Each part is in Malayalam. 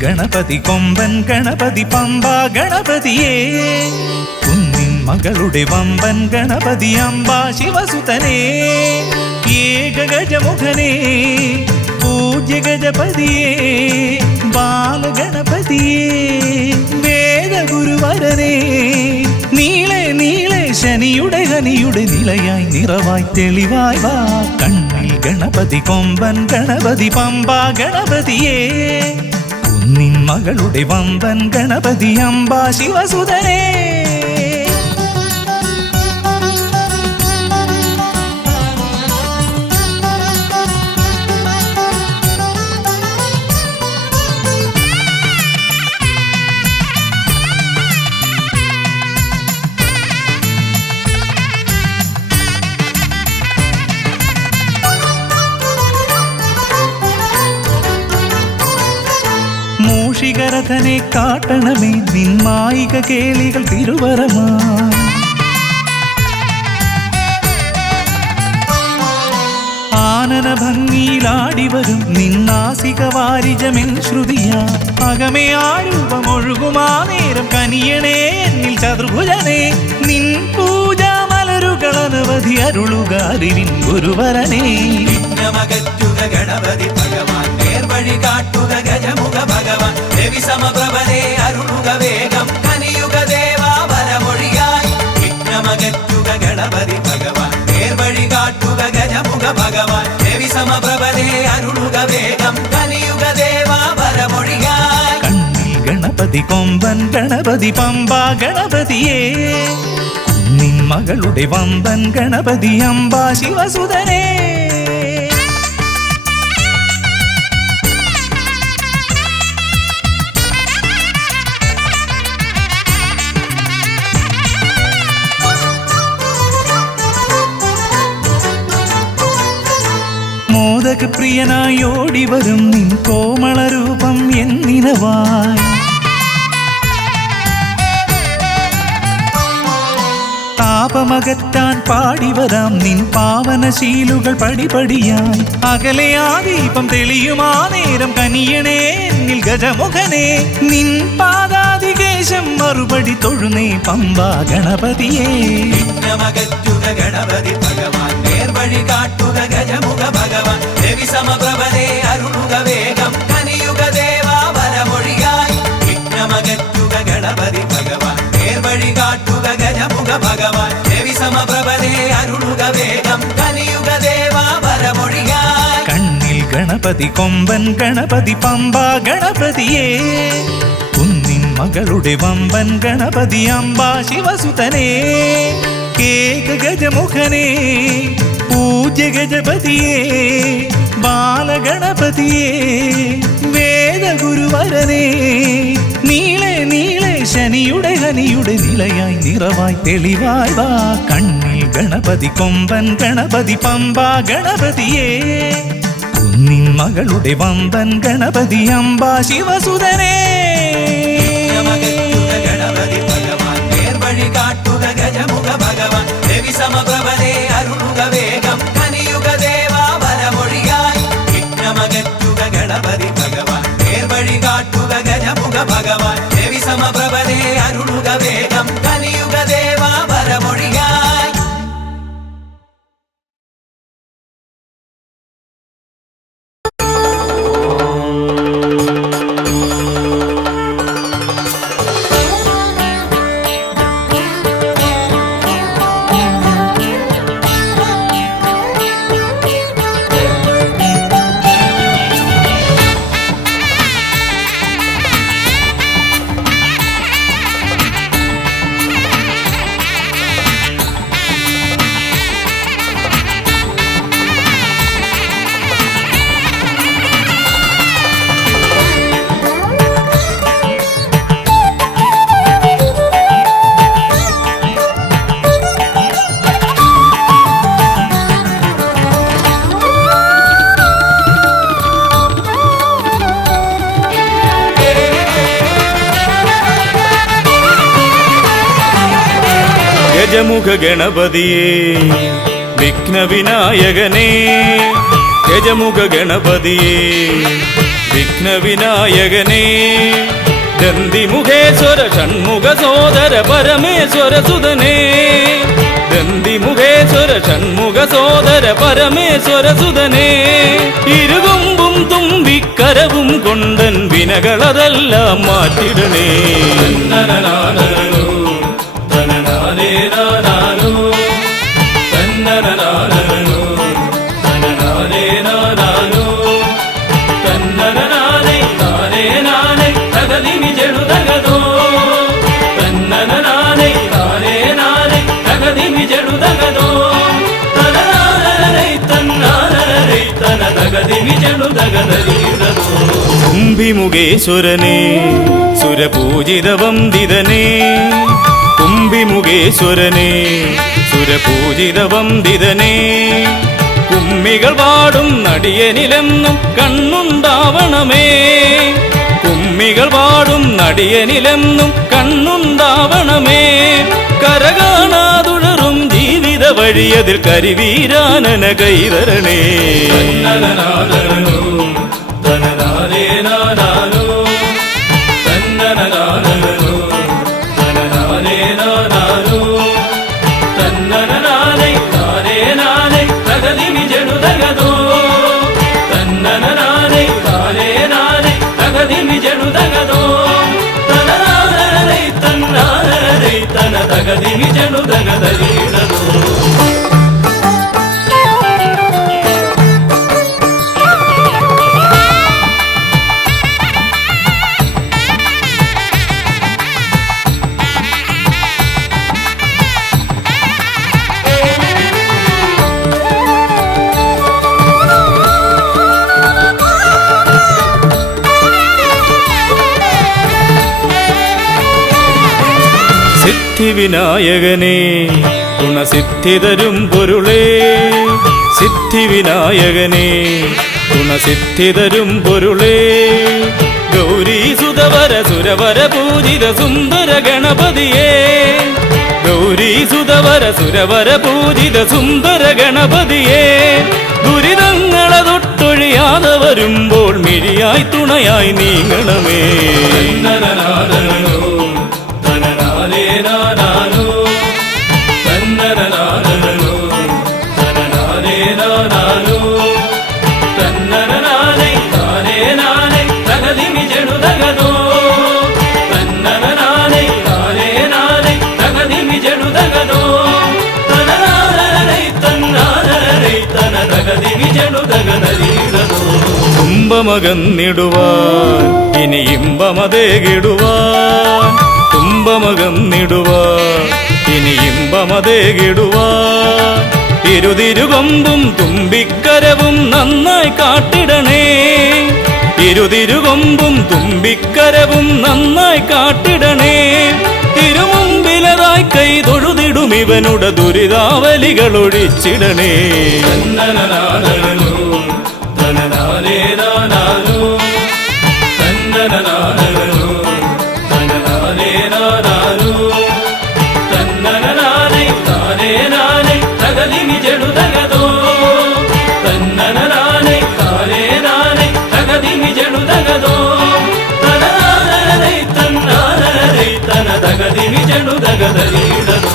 ഗണപതി കൊമ്പൻ ഗണപതി പമ്പ ഗണപതിയേ കുന്നിൻ മകളുടെ വമ്പൻ ഗണപതി അംബ ശിവസുതനേ ഏകഗജമുഖനേ പൂജ്യ ഗജപതിയേ ബാലഗണപതിയേ വേദഗുരുവരനേ നീളെ നീളെ ശനിയുടെ ഹനിയുടെ നിലയായി നിറവായി തെളിവായി വാ കണ്ണിൽ ഗണപതി കൊമ്പൻ ഗണപതി പമ്പ ഗണപതിയേ കുന്നിൻ മകളുടെ വമ്പൻ ഗണപതി അംബ ശിവസുതനേ മൂഷികരഥനെ കാട്ടണമേ നിന്മായിക കേളികൾ തിരുവരമായി ആനന ഭംഗിയിലാടിവരും നിന്നാസിക വാരിജമെൻ ശ്രുതിയാ അകമേ ആരൂപമൊഴുകുമാ നേരം കനിയണേ എന്നിൽ ചതുർഭുജനേ നിൻ പൂജാ മലരുകൾ അനവധി അരുളുക അറിവിൻ ഗുരുവരനേ വിഘ്നമകറ്റുക ഗണപതി ഭഗവാൻ നേർവഴി കാട്ടുക ഗജമുഖ ഭഗവാൻ രവി സമപ്രഭനെ അരുളുക വേഗം കനിയുക ദേവാ വരമൊഴിയായി വിഘ്നമകറ്റുക ഗണപതി ഭഗവാൻ നേർവഴി കാട്ടുക ഗജമുഖ ഭഗവാൻ രവി സമപ്രഭനെ അരുളുക വേഗം കനിയുക ദേവാ വരമൊഴിയായി കണ്ണിൽ ഗണപതി കൊമ്പൻ ഗണപതി പമ്പ ഗണപതിയേ കുന്നിൻ മകളുടെ വമ്പൻ ഗണപതി അംബ ശിവസുതനേ പ്രിയനായി ഓടിവരും നിൻ കോമളരൂപം എന്നിനവായി താപമകറ്റാൻ പാടിവരാം നിൻ പാവനശീലുകൾ പടിപടിയായി അകലെ ആ ദീപം തെളിയുമാ നേരം കനിയണേ എന്നിൽ ഗജമുഖനേ നിൻ പാദാതികേശം മറുപടി തൊഴുന്നേ പമ്പ ഗണപതിയേ വിഘ്നമകറ്റുക ഗണപതി ഭഗവാൻ നേർവഴി കാട്ടുക ഗജമുഖ ഭഗവാൻ രവി സമപ്രഭനെ അരുളുക വേഗം കനിയുക ദേവാ വരമൊഴിയായി വിഘ്നമകറ്റുക ഗണപതി ഭഗവാൻ നേർവഴി കാട്ടുക ഗജമുഖ ഭഗവാൻ രവി സമപ്രഭനെ അരുളുക വേഗം കനിയുക ദേവാ വരമൊഴിയായി കണ്ണിൽ ഗണപതി കൊമ്പൻ ഗണപതി പമ്പ ഗണപതിയേ കുന്നിൻ മകളുടെ വമ്പൻ ഗണപതി അംബ ശിവസുതനേ ഏകഗജമുഖനേ പൂജ്യ ഗജപതിയേ ബാലഗണപതിയേ വേദഗുരുവരനേ നീളെ നീളെ ശനിയുടെ ഹനിയുടെ നിലയായി നിറവായി തെളിവായി വാ കണ്ണിൽ ഗണപതി കൊമ്പൻ ഗണപതി പമ്പ ഗണപതിയേ കുന്നിൻ മകളുടെ വമ്പൻ ഗണപതി അംബ ശിവസുതനേ ഗണപതി ഭഗവാൻ നേർവഴി കാട്ടുക ഗജമുഖ ഭഗവാൻ രവി സമപ്രഭനെ അരുളുക വേഗം കനിയുക ദേവാ വരമൊഴിയായി വിഘ്നമകറ്റുക ഗണപതി ഭഗവാൻ നേർവഴി കാട്ടുക ഗജമുഖ ഭഗവാൻ രവി സമപ്രഭനെ അരുളുക വേഗം കനിയുക ദേവാ വരമൊഴിയായി ഗജമുഖ ഗണപതിയേ വിഘ്ന വിനായകനേ ഗജമുഖ ഗണപതിയേ വിഘ്നവിനായകനേ ദന്തിമുഖേശ്വര ഷൺമുഖ സോദര പരമേശ്വര സുതനേ ദന്തിമുഖേശ്വര ഷൺമുഖ സോദര പരമേശ്വര സുതനേ ഇരുകൊമ്പും തുമ്പിക്കരവും കൊണ്ടൻ വിനകളതെല്ലാം മാറ്റിടണേ തന്നനനാനോ തനനാനേ നാനാനോ തന്നനനാനോ തനനാനേ നാനാനോ തന്നനനാനേ നാനേ നാനേ തകതിമി ജടുതകതോ തന്നനനാനേ നാനേ നാനേ തകതിമി ജടുതകതോ തനനാനരൈ തന്നാനരൈ തന തകതിമി ജടുതകതരീതോ കുംഭിമുഖേശ്വരനേ സുരപൂജിത വന്ദിതനേ കുംഭിമുഖേശ്വരനേ സുരപൂജിത വന്ദിതനേ കുമ്മികൾ പാടും നടിയനിലെന്നും കണ്ണുണ്ടാവണമേ കുമ്മികൾ പാടും നടിയനിലെന്നും കണ്ണുണ്ടാവണമേ കരകാണാതുഴറും ജീവിത വഴിയതിൽ കരിവീരാനന കൈതരണേ തന്നനനാനോ തനനാനേ നാനാനോ തന്നനനാനോ തനനാനേ നാനാനോ തന്നനനാനേ നാനേ നാനേ തകതിമി ജടുതകതോ തന്നനനാനേ നാനേ നാനേ തകതിമി ജടുതകതോ തനനാനരൈ തന്നാനരൈ തന തകതിമി ജടുതകതരീടതോ സിദ്ധിവിനായകനേ ഗുണസിദ്ധിതരും പൊരുളേ സിദ്ധിവിനായകനേ ഗുണസിദ്ധിതരും പൊരുളേ ഗൗരീസുതവര സുരവര പൂജിത സുന്ദര ഗണപതിയേ ഗൗരീസുതവര സുരവര പൂജിത സുന്ദര ഗണപതിയേ ദുരിതങ്ങളെ തൊട്ടൊഴിയാതെ വരുമ്പോൾ മിഴിയായി തുണയായി നീങ്ങണമേ തന്നനനാനോ തനനാനേ നാനാനോ തന്നനനാനോ തനനാനേ നാനാനോ തന്നനനാനേ നാനേ നാനേ തകതിമി ജടുതകതോ തന്നനനാനേ നാനേ നാനേ തകതിമി ജടുതകതോ തനനാനരൈ തന്നാനരൈ തന തകതിമി ജടുതകതരീടതോ കുംഭമകന്നിടുവാൻ ഇനി ഇമ്പമതേകിടുവാൻ കുംഭമകന്നിടുവാൻ ഇനി ഇമ്പമതേകിടുവാൻ ഇരുതിരുകൊമ്പും തുമ്പിക്കരവും നന്നായി കാട്ടിടണേ ഇരുതിരുകൊമ്പും തുമ്പിക്കരവും നന്നായി കാട്ടിടണേ തിരുമുമ്പിലതായി കൈ തൊഴുതിടും ഇവനുടെ ദുരിതാവലികൾ ഒഴിച്ചിടണേ തന്നനനാനോ തനനാനേ നാനാനോ തന്നനനാനോ തനനാനേ നാനാനോ തന്നനനാനേ നാനേ നാനേ തകതിമി ജടുതകതോ തന്നനനാനേ നാനേ നാനേ തകതിമി ജടുതകതോ തനനാനരൈ തന്നാനരൈ തന തകതിമി ജടുതകതരീടതോ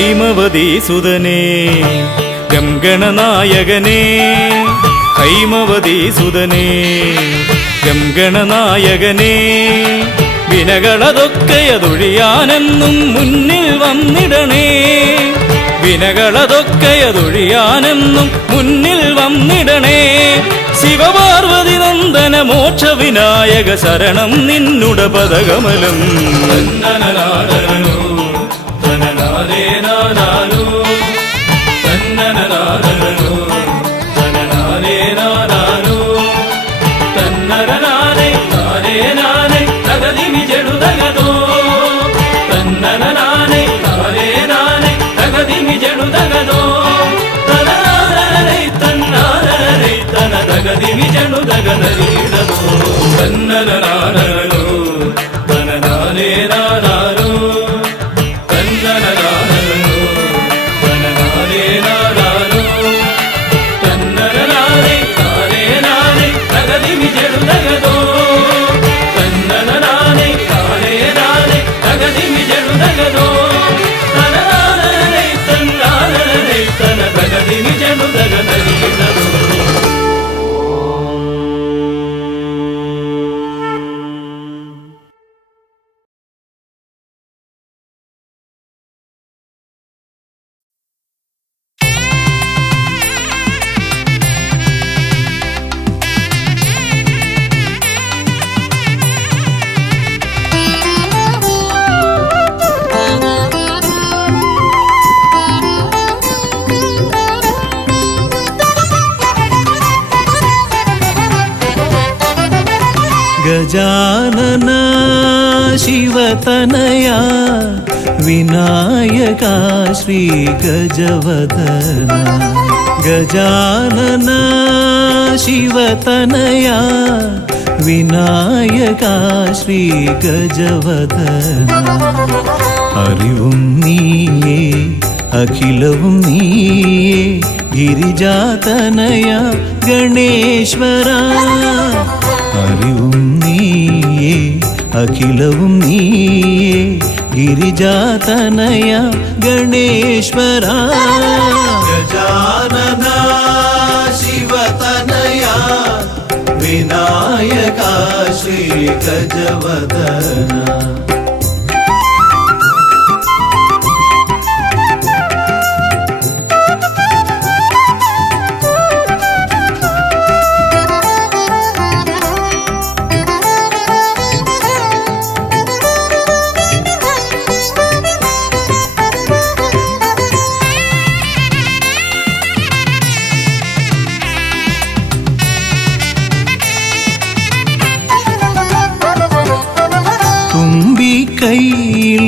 ഹൈമവതീസുതനേ ഗംഗണനായകനേ ഹൈമവതീസുതനേ ഗംഗണനായകനേ വിനകളതൊക്കെയതൊഴിയാനെന്നും മുന്നിൽ വന്നിടണേ വിനകളതൊക്കെയതൊഴിയാനെന്നും മുന്നിൽ വന്നിടണേ. ശിവപാർവതി നന്ദന മോക്ഷ വിനായക ശരണം നിന്നുട പദകമലം. തന്നനനാദരനോ തനനാദേ നാദാനോ തന്നനനാദരനോ തനനാദേ നാദാനോ തന്നരനാദേ നാദേ നാദേ തകതിമി ജടുതകതോ തന്നനനാദേ നാദേ നാദേ തകതിമി ജടുതകതോ തനനാദരനൈ തന്നാദരനൈ തന തകതിമി ജടുതകനരീടതോ തന്നനനാദരനോ തനനാദേ നാദാനോ തന്നനനാദരനോ തനനാദേ നാദാനോ തന്നനനാദേ നാദേ നാദേ തകതിമി ജടുതകതോ തന്നനനാദേ നാദേ നാദേ തകതിമി ജടുതകതോ തനനാദരനൈ തന്നാദരനൈ തന തകതിമി ജടുതകനരീടതോ. ಗಜಾನನ ಶಿವತನಯ ವಿನಾಯಕ ಶ್ರೀ ಗಜವದನ. ಗಜಾನನ ಶಿವತನಯ ವಿನಾಯಕ ಶ್ರೀ ಗಜವದನ. അറിവും നീയേ അഖിലവും നീയേ ഗിരിജാതനയ ഗണേശ്വര. അറിവും നീയേ അഖിലവും നീയേ ഗിരിജാതനയ ഗണേശ്വര. ഗജാനന ശിവതനയ വിനായക ശ്രീ ഗജവദന. തുമ്പിക്കൈയിൽ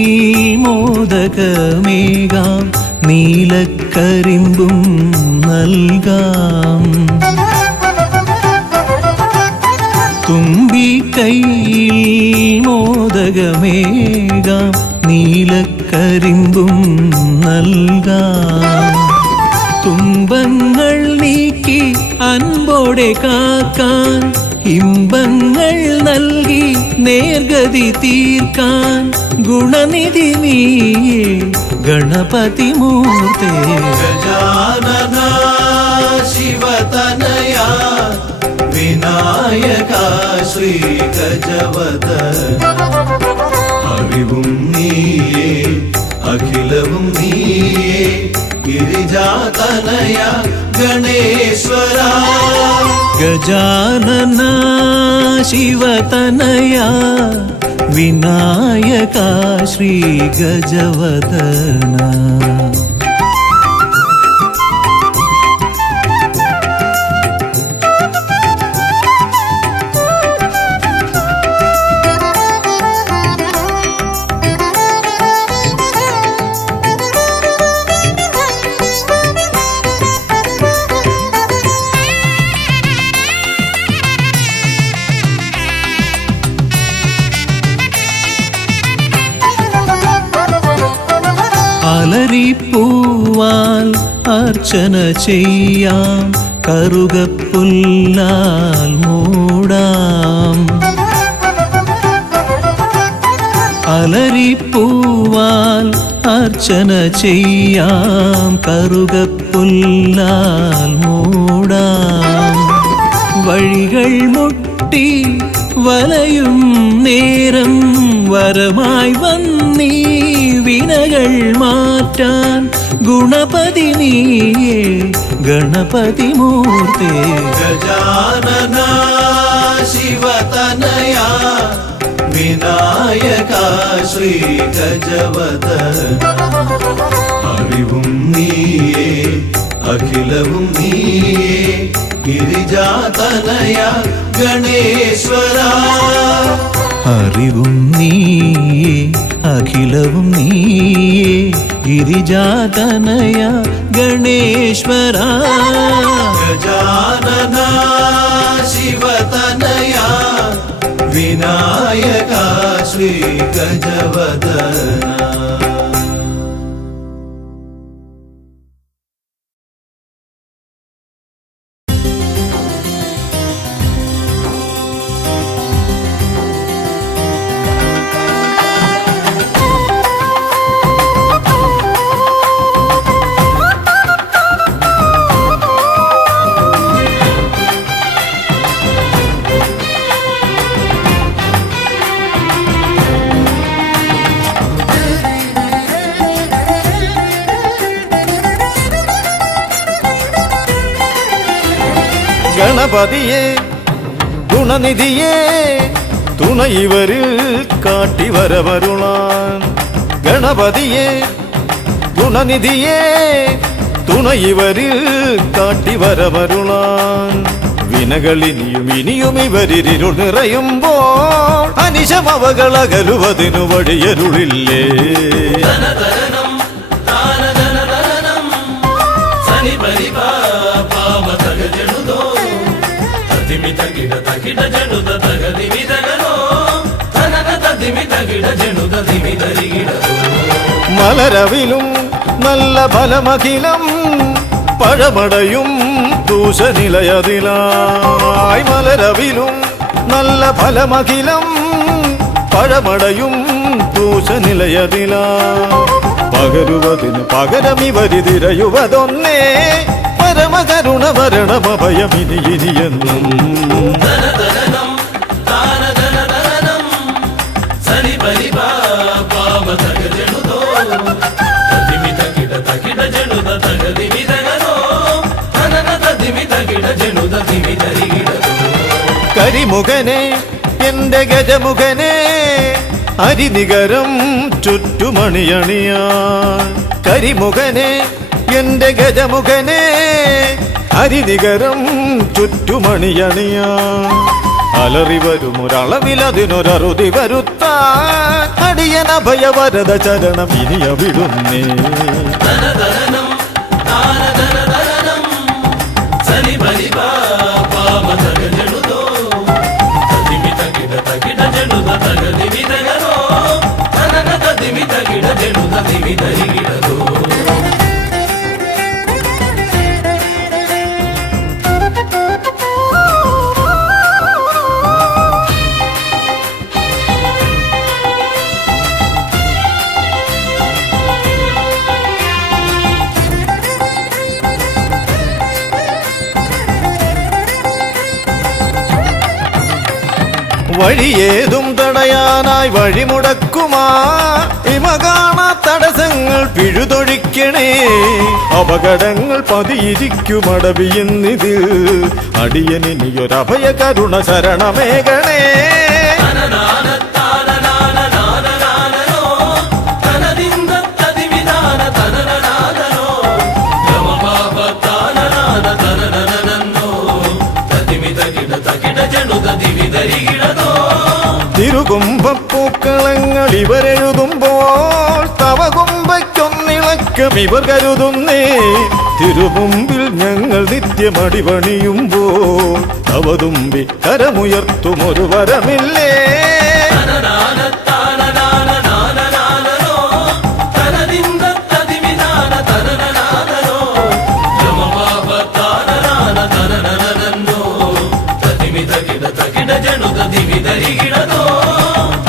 മോദകമേകാം നീലക്കരിമ്പും നൽകാം. തുമ്പിക്കൈയിൽ മോദകമേകാം നീലക്കരിമ്പും നൽകാം. തുമ്പങ്ങൾ നീക്കി അൻപോടെ കാക്കാൻ ഇമ്പങ്ങൾ നൽകി നേർഗതി തീർക്കാൻ ഗുണനിധി നീയേ ഗണപതി മൂർത്തേ. ഗജാനന ശിവതനയ വിനായക ശ്രീ ഗജവദന. അറിവും നീയേ അഖിലവും നീയേ गिरिजातनय गणेश्वर गजानन शिवतनय विनायक श्री गजवदन അലരിപ്പൂവാൽ അർച്ചന ചെയ്യാം കറുകപ്പുല്ലാൽ മൂടാം അലരിപ്പൂവാൽ അർച്ചന ചെയ്യാം കറുകപ്പുല്ലാൽ മൂടാം വഴികൾ മുട്ടി വലയും നേരം വരമായി വന്നീ വിനകൾ മാറ്റാൻ മാറ്റാൻ ഗുണപതി നീയേ ഗണപതി മൂർത്തേ. ഗജാനന ശിവതനയാ വിനായക ശ്രീ ഗജവദന അറിവും നീയേ അഖിലവും നീയേ ഗിരിജാതനയ ഗണേശ്വര അറിവും നീയേ അഖിലവും നീയേ ഗിരിജാതനയ ഗണേശ്വര. ഗജാനന ശിവതനയ വിനായക ശ്രീ ഗജവദന. ഗണപതിയെ ഗുണനിധിയെ തുണയിവരിൽ കാട്ടി വരവരുളാൻ. ഗണപതിയെ ഗുണനിധിയെ തുണയിവരിൽ കാട്ടി വരവരുളാൻ. വിനകളിനിയും ഇനിയും ഇവരിരുൾ നിറയുമ്പോൾ അനിശമവകളകലുവതിനു വഴിയരുളില്ലേ. മലരവിലും നല്ല ഫലമഖിലം പഴമടയും ദൂഷനിലയതിലായി. മലരവിലും നല്ല ഫലമഖിലം പഴമടയും ദൂഷനിലയതിലാ. പകരുവതിന് പകരമിവരിതിരയുവതൊന്നേ പരമകരുണ ഭരണമഭയമിനി ഇനിയെന്നും. കരിമുഖനെ എന്റെ ഗജമുഖനെ അരിനികരം ചുറ്റുമണിയണിയാൻ. കരിമുഖനെ എന്റെ ഗജമുഖനെ അരിനികരം ചുറ്റുമണിയണിയാൻ. അലറി വരുമൊരളവിലതിനൊരറുതി വരുത്താൻ അടിയനഭയവരദ ചരണം ഇനിയവിടുന്നേ. വഴിയേതും തടയാനായി വഴിമുടക്കുമാ ഇമകാണ തടസ്സങ്ങൾ പിഴുതൊഴിക്കണേ. അപകടങ്ങൾ പതിയിരിക്കുമടവിയെന്നിതിൽ അടിയനിയൊരഭയ കരുണ ശരണമേകണേ. തിരുകുംഭപ്പൂക്കളങ്ങൾ ഇവരെഴുതുമ്പോൾ തവകുംഭയ്ക്കൊന്നിളക്കം ഇവർ കരുതുന്നേ. തിരുമുമ്പിൽ ഞങ്ങൾ നിത്യമടിപണിയുമ്പോൾ തവതുമ്പി കരമുയർത്തുമൊരു വരമില്ലേ.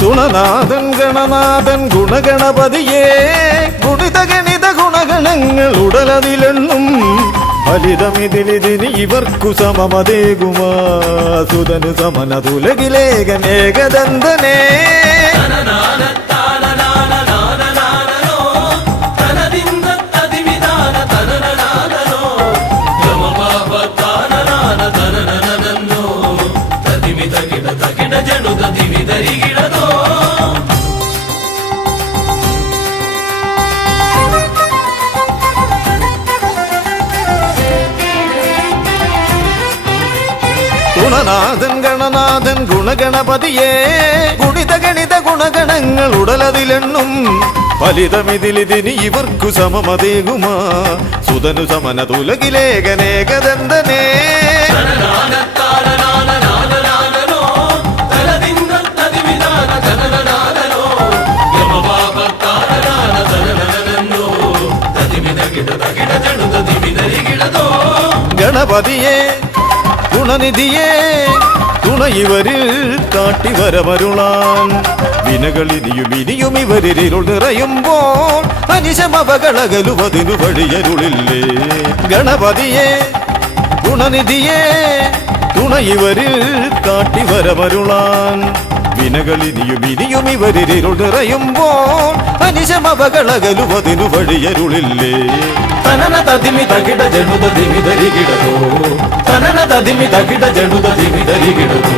തുണനാഥൻ ഗണനാഥൻ ഗുണഗണപതിയേ ഗുണിത ഗണിത ഗുണഗണങ്ങൾ ഉടലതിലെണ്ണും. ഫലിതമിതിലിതിന് ഇവർക്കു സമമതേകുമാ സുതനു സമനതുലകിലേകൻ ഏകദന്തനേ. തനദിൻ ഗുണനാഥൻ ഗണനാഥൻ ഗുണഗണപതിയേ ഗുണിത ഗണിത ഗുണഗണങ്ങൾ ഉടലതിലെണ്ണും ഫലിതമിതിലിതിനി ഇവർക്കു സമമതേകുമാ സുതനു സമന തുലകിലേകനേകദന്തനേ ഗണപതിയേ ഗുണനിധിയേ തുണ ഇവരിൽ കാട്ടിവരമരുളാൻ വിനകളിനിയും ഇനിയും ഇവരിരുൾ നിറയുമ്പോൾ അനിശമവകളകലുവതിനു വഴിയരുളില്ലേ ഗണപതിയേ ഗുണനിധിയേ തുണ ഇവരിൽ കാട്ടിവരമരുളാൻ വിനകളിനിയും ഇനിയും ഇവരിരുൾ നിറയുമ്പോൾ അനിശമവകളകലുവതിനു വഴിയരുളില്ലേ തനന തതിമി തകിട ജനുത ദിമിതരികിടതോ തനന തതിമി തകിട ജനുത ദിമിതരികിടതോ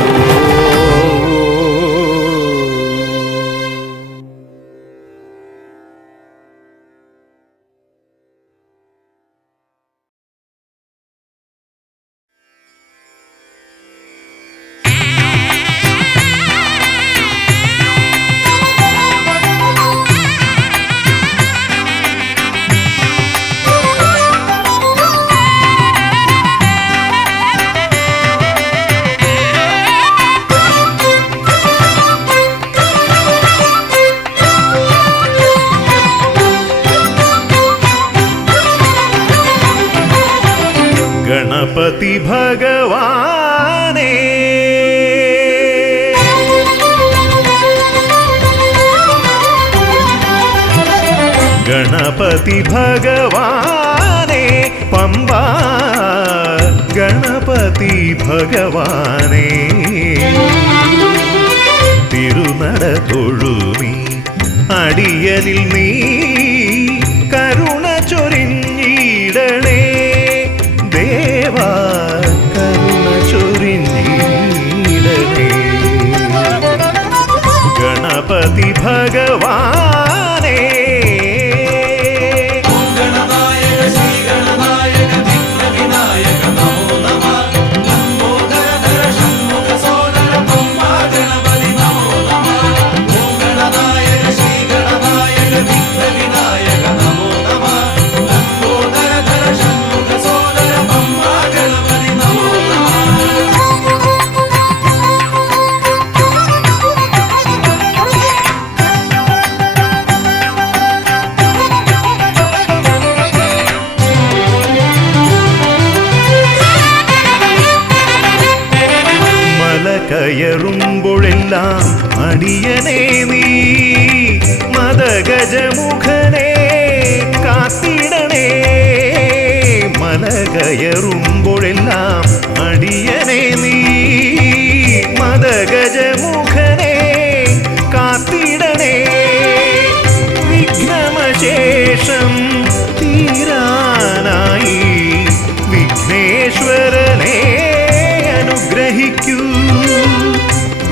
ഗണപതി ഭഗവാനേ ഗണപതി ഭഗവാനേ പമ്പ ഗണപതി ഭഗവാനേ തിരുനട തൊഴുമി അടിയനിൽ നീ കരുണ ചൊരിഞ്ഞിടണേ ദേവാ കരുണ ചൊരിഞ്ഞിടണേ ഗണപതി ഭഗവാനേ കയറുമ്പോഴെല്ലാം അടിയനേ നീ മദഗജമുഖനെ കാത്തിടണേ മല കയറുമ്പോഴെല്ലാം അടിയനേ നീ മദഗജമുഖനെ കാത്തിടണേ വിഘ്നമശേഷം തീരാനായി വിഘ്നേശ്വരനെ അനുഗ്രഹിക്കൂ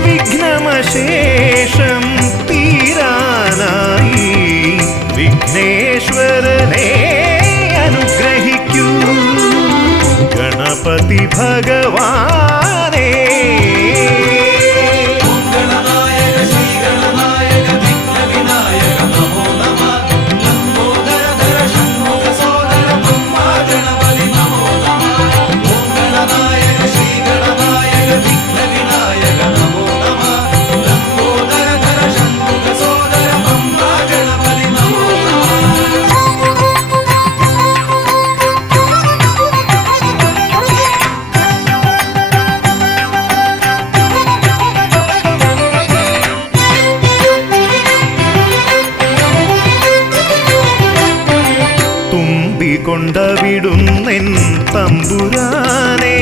വിഘ്നമശേഷം തീരാനായി വിഘ്നേശ്വരനെ അനുഗ്രഹിക്കൂ ഗണപതി ഭഗവാനേ കൊണ്ടവിടുന്നെൻ തമ്പുരാനെ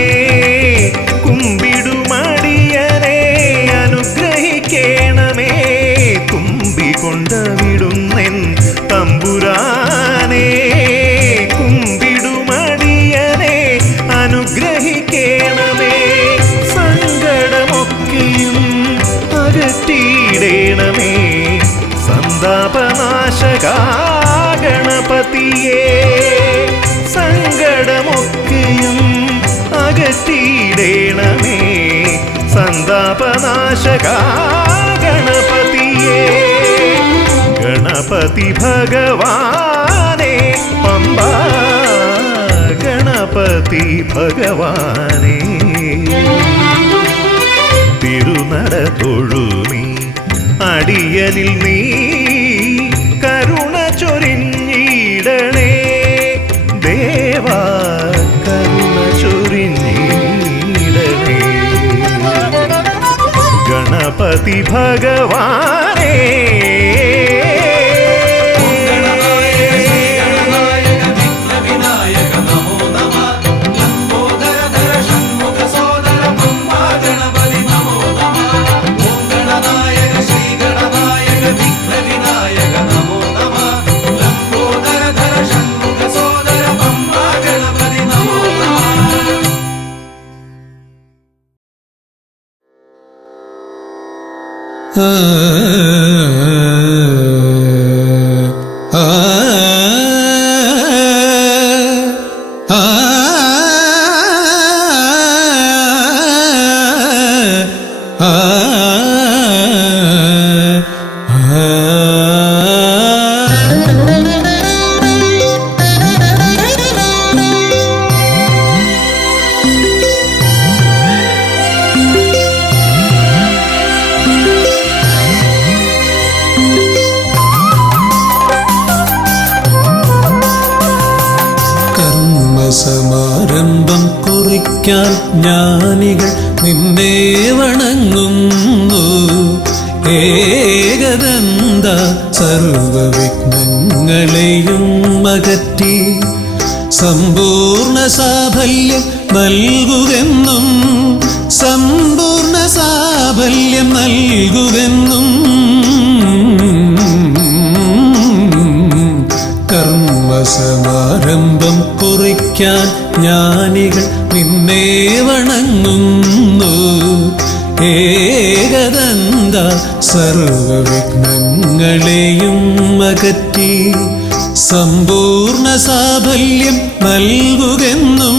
കുമ്പിടുമടിയനെ അനുഗ്രഹിക്കണമേ കുമ്പികൊണ്ടവിടുന്നെൻ തമ്പുരാനെ കുമ്പിടുമടിയനെ അനുഗ്രഹിക്കണമേ സങ്കടമൊക്കെയും അകറ്റിയിടണമേ സന്താപനാശകാ ഗണപതിയേ സങ്കടമൊക്കെയും അകറ്റിയിടണമേ നാശകാ ഗണപതിയേ ഗണപതി ഭഗവാനേ പമ്പാ ഗണപതി ഭഗവാനേ തിരുനട തൊഴുമീ അടിയനിൽ നീ കരുണ ചൊരിഞ്ഞിടണേ ദേവാ കരുണ ചൊരിഞ്ഞിടണേ ഗണപതി ഭഗവാനേ സമാരംഭം കുറിക്കാൻ ജ്ഞാനികൾ നിന്നെ വണങ്ങുന്നു ഏകദന്ത സർവവിഘ്നങ്ങളെയും അകറ്റി സമ്പൂർണ്ണ സാഫല്യം നൽകുകെന്നും സമ്പൂർണ്ണ സാഫല്യം നൽകുകെന്നും കർമ്മസമാരംഭം കുറിക്കാൻ ജ്ഞാനികൾ നിന്നെ വണങ്ങുന്നു ഏകദന്ത സർവവിഘ്നങ്ങളെയും അകറ്റി സമ്പൂർണ്ണ സാഫല്യം നൽകുകെന്നും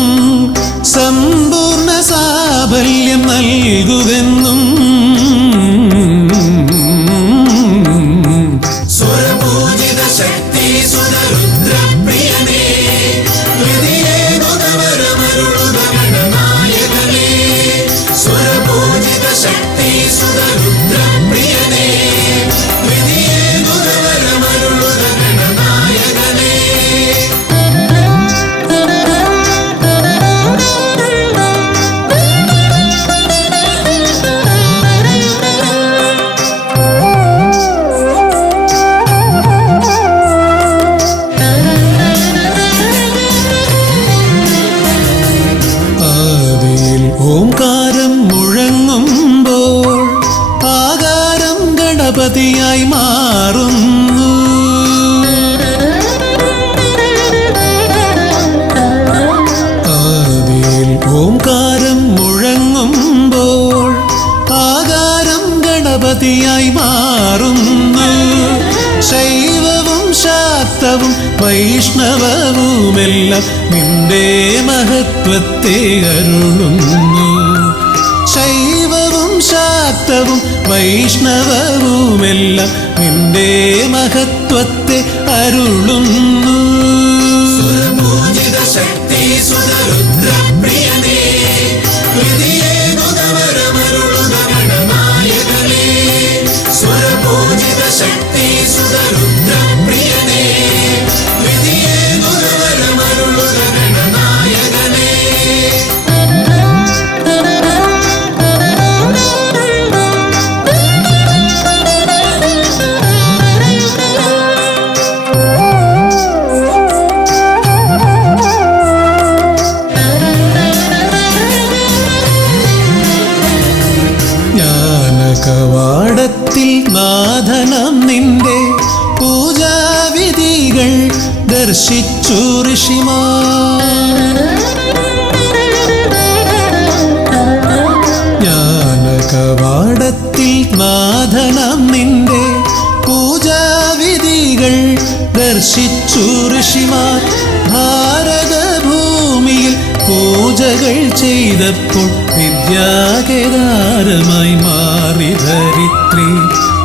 സമ്പൂർണ്ണ സാഫല്യം നൽകുകെന്നും സ്വരപൂജിത ശക്തി സുതരുദ്രപ്രിയനേ ഹൃദയേ ഗുണവരമരുളുക ഗണനായകനേ സ്വരപൂജിത ശക്തി സുതരുദ്രപ്രിയനേ ഹൃദയേ ഗുണവരമരുളുക ഗണനായകനേ ഓംകാരം മുഴങ്ങുമ്പോൾ ആകാരം ഗണപതിയായി മാറുന്നു ആദിയിൽ ഓംകാരം മുഴങ്ങുമ്പോൾ ആകാരം ഗണപതിയായി മാറുന്നു ശൈവവും ശാക്തവും വൈഷ്ണവവുമെല്ലാം നിന്റെ മഹത്വത്തെ അരുളുന്നു ശൈവവും ശാക്തവും വൈഷ്ണവവുമെല്ലാം നിന്റെ മഹത്വത്തെ അരുളുന്നു സ്വരപൂജിത ശക്തി സുതരുദ്രപ്രിയനേ ഹൃദയേ ഗുണവരമരുളുക ഗണനായകനേ സ്വരപൂജിത ശക്തി സുതരുദ്രപ്രിയനേ ഹൃദയേ ഗുണവരമരുളുക ഗണനായകനേ ജ്ഞാനകവാടത്തിൽ നാഥനം നിന്റെ പൂജാവിധികൾ ദർശിച്ചു ഋഷിമാർ ജ്ഞാനകവാടത്തിൽ നാഥനം നിന്റെ പൂജാവിധികൾ ദർശിച്ചു ഋഷിമാർ ഭാരതഭൂമിയിൽ പൂജകൾ ചെയ്തപ്പോൾ വിദ്യാകേദാരമായി മാറി ധരിത്രി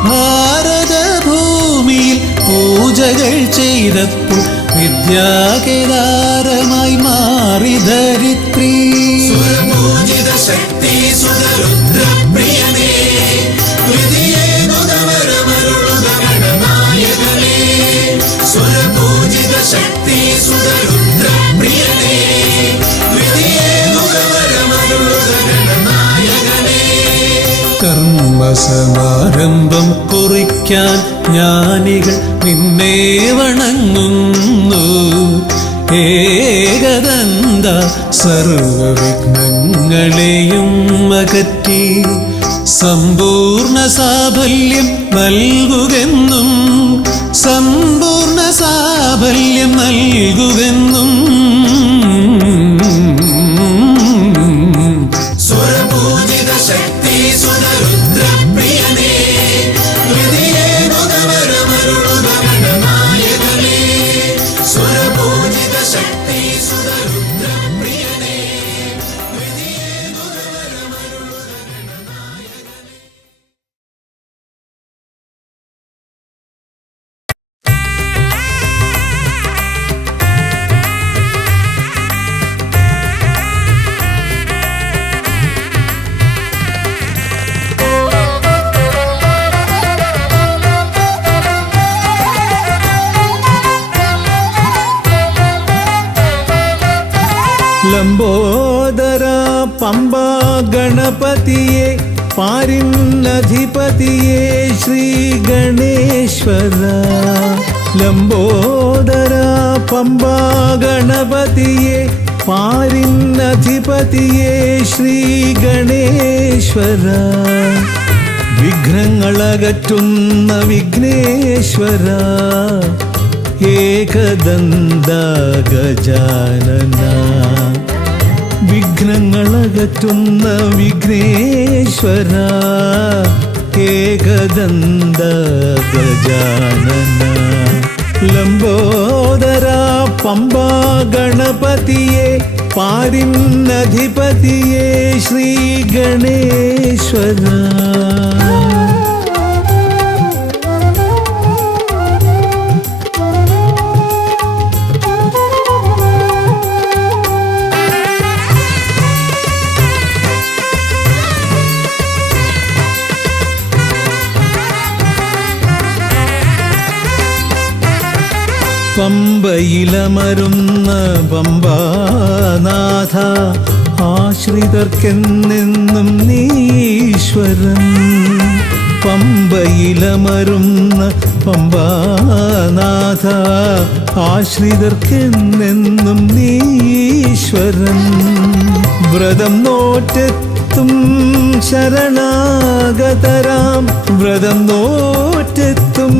ഭാരതഭൂമിയിൽ പൂജകൾ ചെയ്തപ്പോൾ വിദ്യാകേദാരമായി മാറി ധരിത്രി. സുരപൂജിത ശക്തി സുതരുദ്രപ്രിയനേ, ഹൃദയേകുതവരമരുളുക ഗണനായകനേ. സുരപൂജിത ശക്തി സുതരുദ്രപ്രിയനേ, ഹൃദയേകുതവരമരുളുക ഗണനായകനേ. കർമ്മസമാരംഭം കുറിക്കാൻ ജ്ഞാനികൾ നിന്നെ വണങ്ങുന്നു. ഏകദന്ത സർവവിഘ്നങ്ങളെയും അകറ്റി സമ്പൂർണ്ണ സാഫല്യം നൽകുകെന്നും സമ്പൂർണ്ണ സാഫല്യം നൽകുകെന്നും. സുരപൂജിത ശക്തി സുതരുദ്രപ്രിയനേ, ഹൃദയേകുതവരമരുളുക ഗണനായകനേ. സുരപൂജിത ശക്തി സുതരുദ്രപ്രിയനേ, ഹൃദയേകുതവരമരുളുക ഗണനായകനേ. ലംബോദര പമ്പ ഗണപതിയെ പാരിന്നധിപതിയെ ശ്രീ ഗണേശ്വര. ലംബോദര പമ്പ ഗണപതിയെ പാരിന്നധിപതിയെ ശ്രീ ഗണേശ്വര. വിഘ്നങ്ങളകറ്റുന്ന വിഘ്നേശ്വര, ഏകദന്ത ഗജാനന. വിഘ്നങ്ങളകറ്റുന്ന വിഘ്നേശ്വര, ഏകദന്ത ഗജാനന. ലംബോദര പമ്പ ഗണപതിയെ പാരിന്നധിപതിയെ ശ്രീ ഗണേശ്വര. പമ്പയിലമരുന്ന പമ്പാനാഥ, ആശ്രിതർക്കെന്നെന്നും നീശ്വരൻ. പമ്പയിലമരുന്ന പമ്പാനാഥ, ആശ്രിതർക്കെന്നെന്നും നീശ്വരൻ. വ്രതം നോറ്റെത്തും ശരണാഗതരാം, വ്രതം നോറ്റെത്തും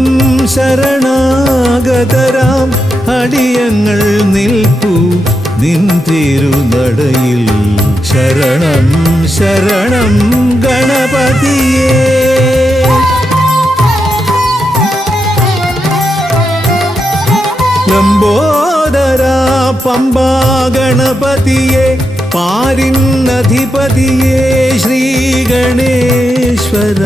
ശരണാഗതരാം അടിയങ്ങൾ നിൽപ്പു നിൻ തിരുനടയിൽ. ശരണം ശരണം ഗണപതിയേ. ലംബോദര പമ്പ ഗണപതിയെ പാരിന്നധിപതിയെ ശ്രീ ഗണേശ്വര.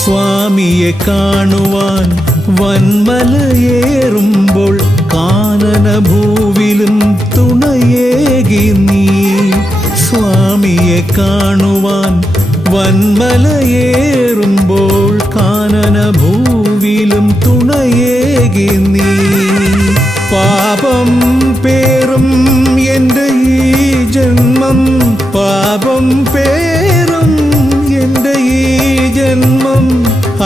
സ്വാമിയെ കാണുവാൻ വന്മലയേറുമ്പോൾ കാനനഭൂവിലും തുണയേകി നീ. സ്വാമിയെ കാണുവാൻ വന്മലയേറുമ്പോൾ കാനനഭൂവിലും തുണയേകി നീ. പാപം പേറും എൻ്റെ ഈ ജന്മം, പാപം പേറും എൻ്റെ ഈ ജന്മം.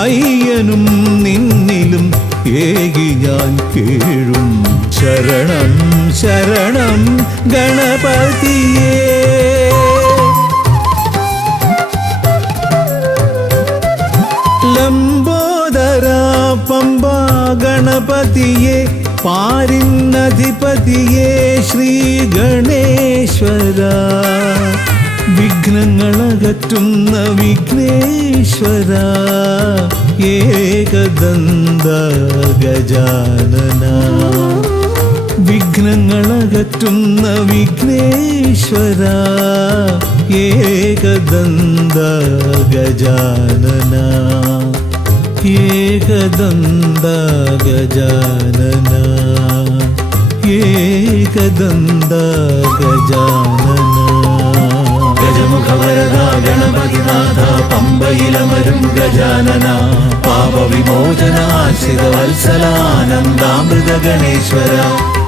അയ്യനും നിന്നിലും ഏകി ഞാൻ കേഴും. ശരണം ശരണം ഗണപതിയേ. ഗണപതിയെ പാരിന്നധിപതിയെ ശ്രീ ഗണേശ്വര വിഘ്നങ്ങളകറ്റുന്ന വിഘ്നേശ്വര ഏകദന്ത ഗജാനന വിഘ്നങ്ങളകറ്റുന്ന വിഘ്നേശ്വര ഏകദന്ത ഗജാനന ഏകദന്ത ഗജാനന ഏകദന്ത ഗജാനന ഗജമുഖവരദ ഗണപതിനാഥ പമ്പയിലമരും ഗജാനന പാപവിമോചനാശ്രിതവത്സലാനന്ദാമൃത ഗണേശ്വര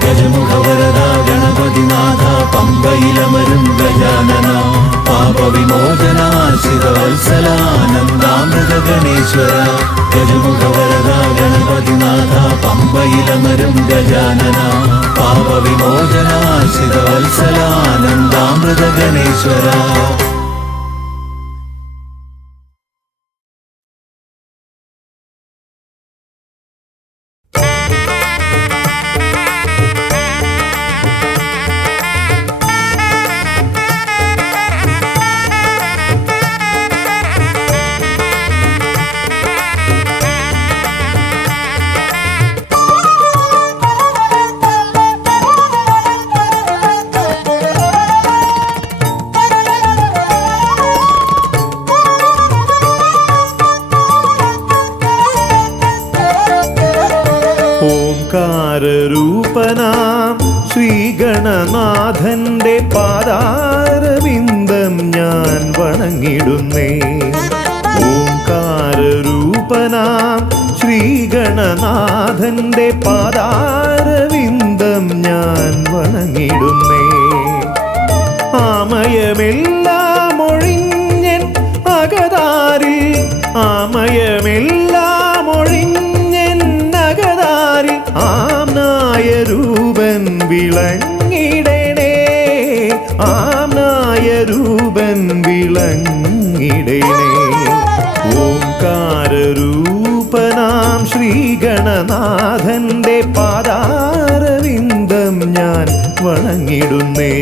ഗജമുഖവരദ ഗണപതിനാഥ പമ്പയിലമരും ഗജാനന പാപവിമോചനാശ്രിതവത്സലാനന്ദാമൃത ഗണേശ്വര ഗജമുഖവരദ ഗണപതിനാഥ പമ്പയിലമരും ഗജാനന പാപവിമോചനാശ്രിതവത്സലാനന്ദാമൃത ഗണേശ്വര ഓംകാരരൂപനാം ശ്രീഗണനാഥന്റെ പാദാരവിന്ദം ഞാൻ വണങ്ങിടുന്നേ. ഓംകാരരൂപനാം ശ്രീഗണനാഥന്റെ പാദാരവിന്ദം ഞാൻ വണങ്ങിടുന്നേ. ആമയമെല്ലാം ഒഴിഞ്ഞൻ അകതാരിൽ ആമയമെല്ലാം ഒഴിഞ്ഞൻ അകതാരിൽ ആംനായ രൂപൻ വിളങ്ങിടണേ. ആംനായ രൂപൻ വിളങ്ങിടണേ. ഓംകാരരൂപനാം ശ്രീഗണനാഥന്റെ പാദാരവിന്ദം ഞാൻ വണങ്ങിടുന്നേ.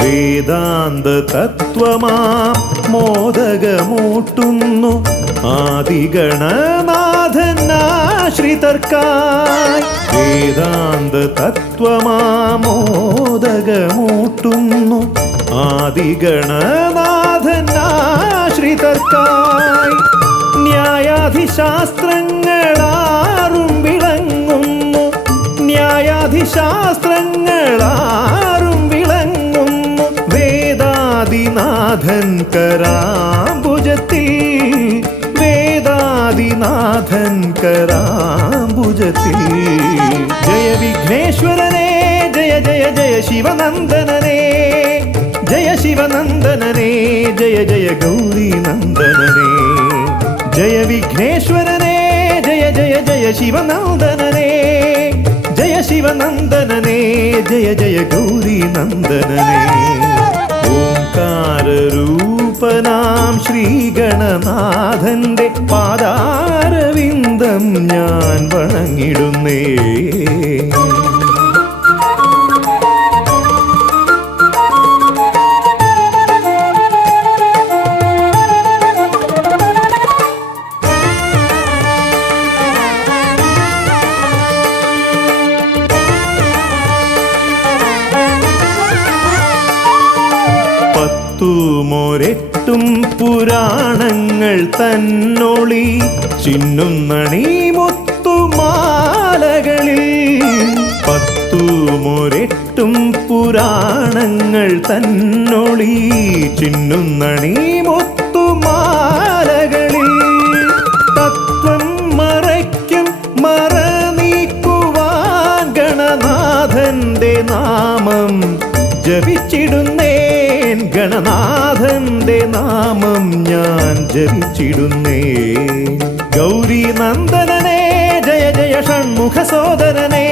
വേദാന്ത തത്വമാം മോദകമൂട്ടുന്നു ആദിഗണനാഥനാശ്രിതർക്കായി. വേദാന്ത തത്വമാം മോദകമൂട്ടുന്നു ആദിഗണനാഥനാശ്രിതർക്കായി. ന്യായാധിശാസ്ത്രങ്ങളാറും വിളങ്ങുന്നു ന്യായാധിശാസ്ത്രങ്ങളാറും വിളങ്ങുന്നു വേദാദിനാഥൻ കരാംബുജത്തിൽ. വേദാദിനാഥൻ കരാംബുജത്തിൽ. ജയ വിഘ്നേശ്വരനേ ജയ ജയ ജയ ശിവനന്ദനനേ. ജയ ശിവനന്ദനനേ ജയ ജയ ഗൗരീനന്ദനനേ. ജയ വിഘ്നേശ്വരനേ ജയ ജയ ജയ ശിവനന്ദനനേ. ജയ ശിവനന്ദനനേ ജയ ജയ ഗൗരീനന്ദനനേ. ഓംകാരരൂപനാം ശ്രീഗണനാഥന്റെ പാദാരവിന്ദം ഞാൻ വണങ്ങിടുന്നേ. പത്തുമൊരെട്ടും പുരാണങ്ങൾ തന്നൊളി ചിന്നുന്നണി മുത്തുമാലകളിൽ. പത്തുമൊരെട്ടും നൂറെട്ടും പുരാണങ്ങൾ തന്നൊളി ചിന്നുന്നണീ മുത്തുമാലകളിൽ തത്വം മറയ്ക്കും മറ നീക്കുവാൻ ഗണനാഥന്റെ നാമം ജപിച്ചിടുന്നേൻ ഗണനാഥന്റെ നാമം ഞാൻ ജപിച്ചിടുന്നേൻ ഗൗരി നന്ദനനേ ജയ ജയ ഷൺമുഖ സോദരനേ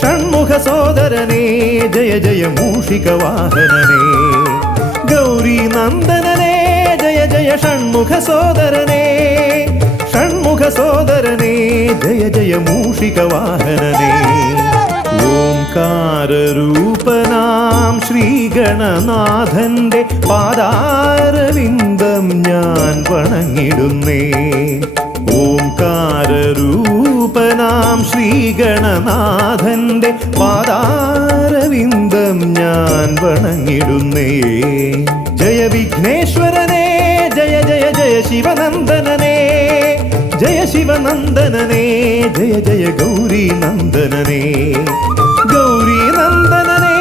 ഷൺമുഖ സോദരനേ ജയ ജയ മൂഷിക വാഹനനേ ഗൗരി നന്ദനനേ ജയ ജയ ഷൺമുഖ സോദരനേ ഷൺമുഖ സോദരനേ ജയ ജയ മൂഷിക വാഹനനേ ഓംകാരരൂപനാം ശ്രീഗണനാഥന്റെ പാദാരവിന്ദം ഞാൻ വണങ്ങിടുന്നേ ഓംകാരരൂപനാം ശ്രീഗണനാഥന്റെ പാദാരവിന്ദം ഞാൻ വണങ്ങിടുന്നേ ജയ വിഘ്നേശ്വരനേ ജയ ജയ ജയ ശിവനന്ദനനേ ജയ ശിവനന്ദനനേ ജയ ജയ ഗൗരി നന്ദനനേ ഗൗരി നന്ദനനേ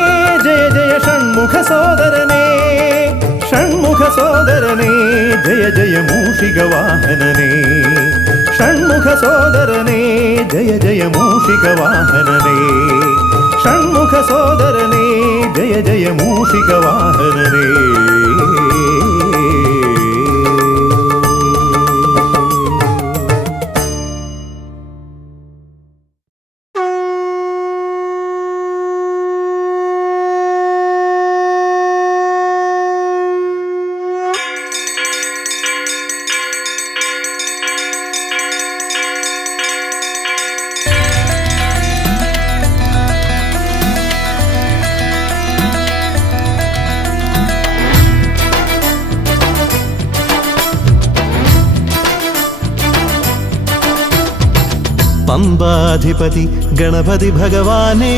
ജയ ജയ ഷൺമുഖ സോദരനേ ഷൺമുഖ സോദരനേ ജയ ജയ മൂഷിക വാഹനനേ ഷൺമുഖ സോദരനേ ജയ ജയ മൂഷിക വാഹനനേ ഷൺമുഖ സോദരനേ ജയ ജയ മൂഷിക വാഹനനേ പമ്പാധിപതി ഗണപതി ഭഗവാനേ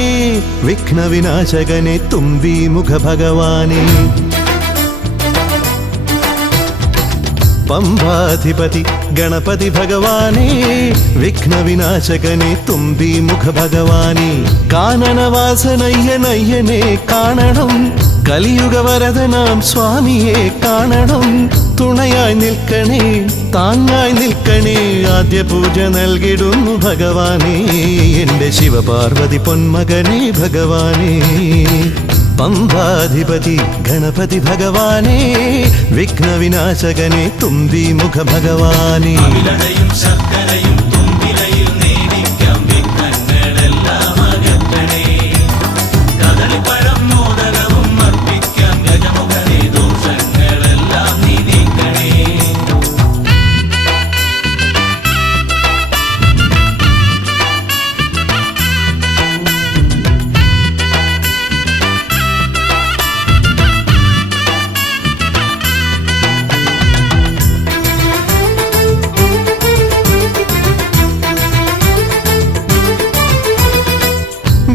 വിഘ്നവിനാശകനെ തുമ്പി മുഖ ഭഗവാനേ പമ്പാധിപതി ഗണപതി ഭഗവാനേ വിഘ്നവിനാശകനെ തുമ്പി മുഖ ഭഗവാനേ കാനനവാസനയ്യനയ്യനെ കാണണം കലിയുഗവരദനാം സ്വാമിയെ കാണണം തുണയായി നിൽക്കണേ താങ്ങായി നിൽക്കണേ ആദ്യ പൂജ നൽകിടുന്നു ഭഗവാനേ എൻ്റെ ശിവപാർവതി പൊന്മകനേ ഭഗവാനേ പമ്പാധിപതി ഗണപതി ഭഗവാനേ വിഘ്നവിനാശകനെ തുമ്പി മുഖ ഭഗവാനേ അവിലടയും ശർക്കരയും തുമ്പിലയിൽ നേടിക്കാം വിഘ്നങ്ങളെല്ലാം അകറ്റണേ കദളിപ്പഴം മോദകവും അർപ്പിക്കാം ഗജമുഖനെ ദോഷങ്ങളെല്ലാം നീ നീക്കണേ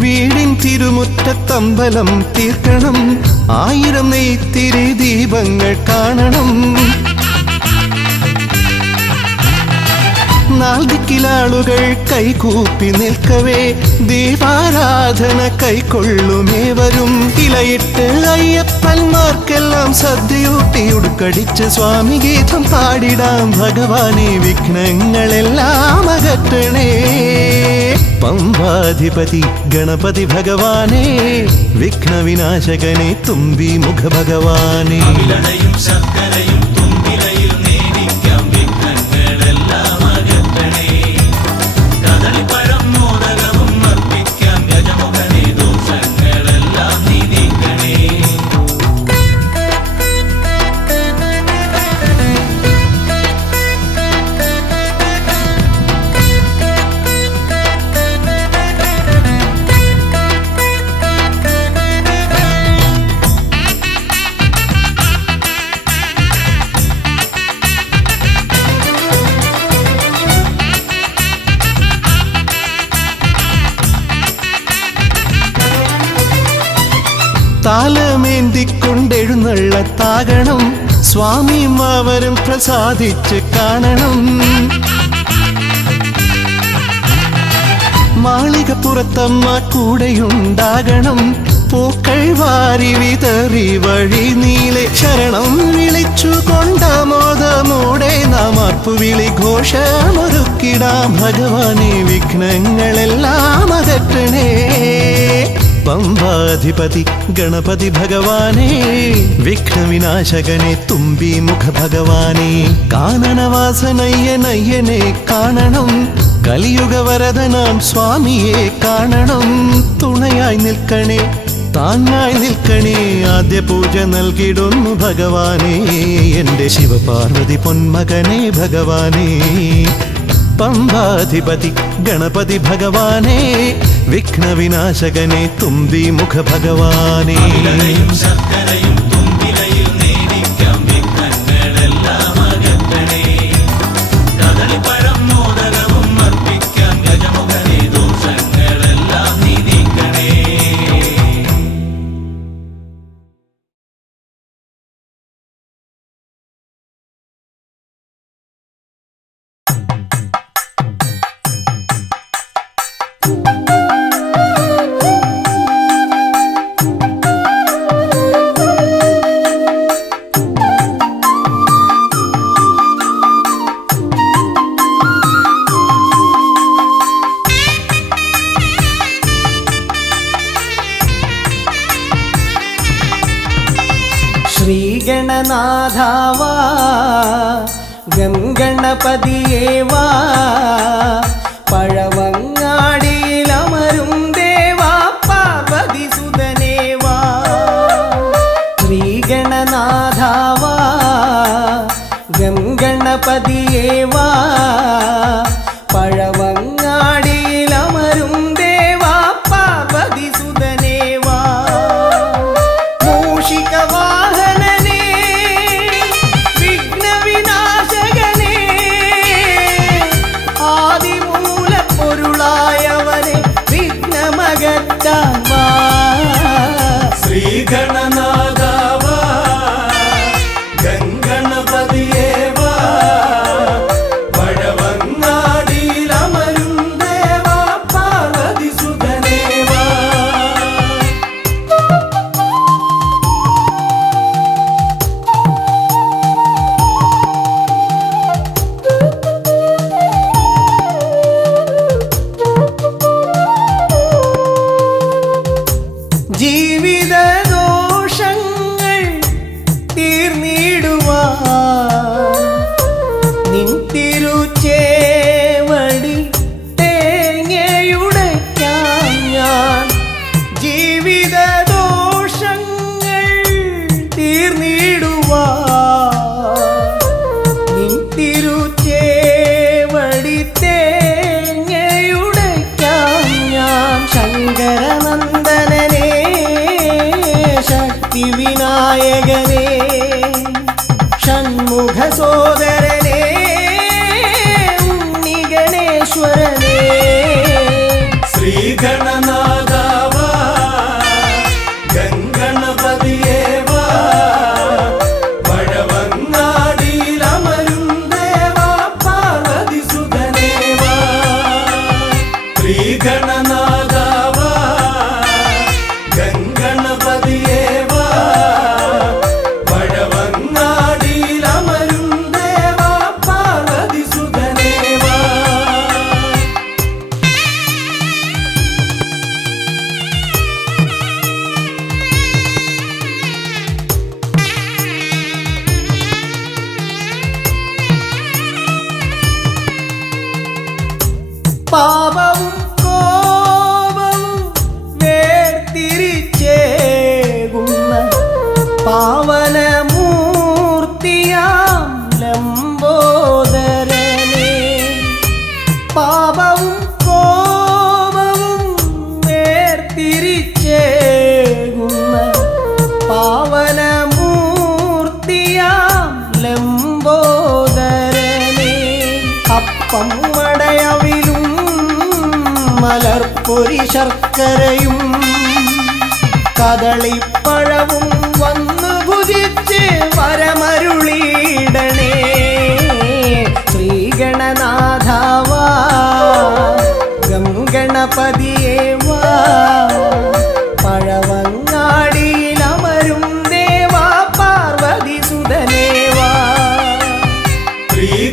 വീടിൻ തിരുമുറ്റത്തമ്പലം തീർക്കണം 1000 നെയ്ത്തിരി ദീപങ്ങൾ കാണണം നാൽദിക്കിലാളുകൾ കൈകൂപ്പി നിൽക്കവേ ദീപാരാധന കൈക്കൊള്ളുമേവരും ഇലയിട്ട് അയ്യപ്പന്മാർക്കെല്ലാം സദ്യയൂട്ടി ഉടുക്കടിച്ച് സ്വാമി ഗീതം പാടിടാം ഭഗവാനെ വിഘ്നങ്ങളെല്ലാം അകറ്റണേ പമ്പാധിപതി ഗണപതി ഭഗവാനേ വിഘ്നവിനാശകനെ തുമ്പി മുഖ ഭഗവാനേ അവിലടയും ശർക്കരയും തുമ്പിലയിൽ നേടിക്കാം വിഘ്നങ്ങളെല്ലാം അകറ്റണേ കദളിപ്പഴം മോദകവും അർപ്പിക്കാം ഗജമുഖനെ ദോഷങ്ങളെല്ലാം നീ നീക്കണേ താലമേന്തിക്കൊണ്ടെഴുന്നള്ളത്താകണം സ്വാമിയും അവരും പ്രസാദിച്ച് കാണണം മാളികപ്പുറത്തമ്മ കൂടെയുണ്ടാകണം. പൂക്കൾ വാരി വിതറി വഴി നീളെ ശരണം വിളിച്ചു കൊണ്ടാമോദമോടെ നാം അർപ്പുവിളി ഘോഷമൊരുക്കിടാം. ഭഗവാനെ വിഘ്നങ്ങളെല്ലാം അകറ്റണേ. പമ്പാധിപതി ഗണപതി ഭഗവാനെ, വിഘ്നവിനാശകനെ തുമ്പി മുഖ ഭഗവാനെ, കാനനവാസനയ്യനയ്യനെ കാണണം. കലിയുഗവരദനാം സ്വാമിയെ കാണണം. തുണയായി നിൽക്കണേ, താങ്ങായി നിൽക്കണേ. ആദ്യ പൂജ നൽകിടുന്നു ഭഗവാനെ, എൻ്റെ ശിവപാർവതി പൊന്മകനെ ഭഗവാനെ. പമ്പാധിപതി ഗണപതി ഭഗവാനെ, വിഘ്നവിനാശകനെ തുമ്പി മുഖ ഭഗവാനെ. ശർക്കരയും തുമ്പിലയിൽ നേടിക്കാം വിഘ്നങ്ങളെല്ലാം അകറ്റണേ. കദളിപ്പഴം മോദകവും അർപ്പിക്കാം ഗജമുഖനെ, ദോഷങ്ങളെല്ലാം നീ നീക്കണേ. ശ്രീഗണനാഥാവാ ഗംഗണപതിയേവാ, പഴവങ്ങാടിയിലമരും ദേവാ പാർവതി സുതനേവാ. ശ്രീഗണനാഥാവാ ഗംഗണപതിയേവാ, പഴവങ്ങാടിയിലമരും ദേവാ പാർവതി സുതനേവാ. മൂഷികവാഹനനേ വിഘ്നവിനാശകനേ, ആദിമൂലപ്പൊരുളായവനെ വിഘ്നമകറ്റാൻ വാ. ശ്രീഗണനാഥാവാ ഗംഗണപതിയേവാ, പഴവങ്ങാടിയിലമരും ദേവാ പാർവതി സുതനേവാ. ജീവിതദോഷങ്ങൾ തീർന്നിടുവാൻ നിൻ തിരുച്ചേവടി തേങ്ങയുടയ്ക്കാൻ ഞാൻ. ജീവിതദോഷങ്ങൾ തീർന്നിടുവാൻ നിൻ തിരുച്ചേവടി തേങ്ങയുടയ്ക്കാൻ ഞാൻ. ശങ്കരനന്ദനനേ ശക്തി വിനായകനേ, ഷൺമുഖ സോദരനേ ഉണ്ണിഗണേശ്വരനേ. ശ്രീഗണനാഥാവാ ഗംഗണപതിയേവാ, പഴവങ്ങാടിയിലമരും ദേവാ പാർവതി സുതനേവാ. ശ്രീഗണനാഥാവാ ഗംഗണപതിയേവാ, പഴവങ്ങാടിയിലമരും ദേവാ പാർവതി സുതനേവാ. പാപവും കോപവും വേർതിരിച്ചേകുന്ന പാവനമൂർത്തിയാം ലംബോദരനേ. പാപവും കോപവും വേർതിരിച്ചേകുന്ന പാവനമൂർത്തിയാം ലംബോദരനേ. അപ്പം മടയവിലും മലർപ്പൊരി ശർക്കരയും കദളിപ്പഴവും വന്നു ഭുജിച്ച് വരമരുളിയിടണേ. ശ്രീഗണനാഥാവാ ഗംഗണപതിയേവാ,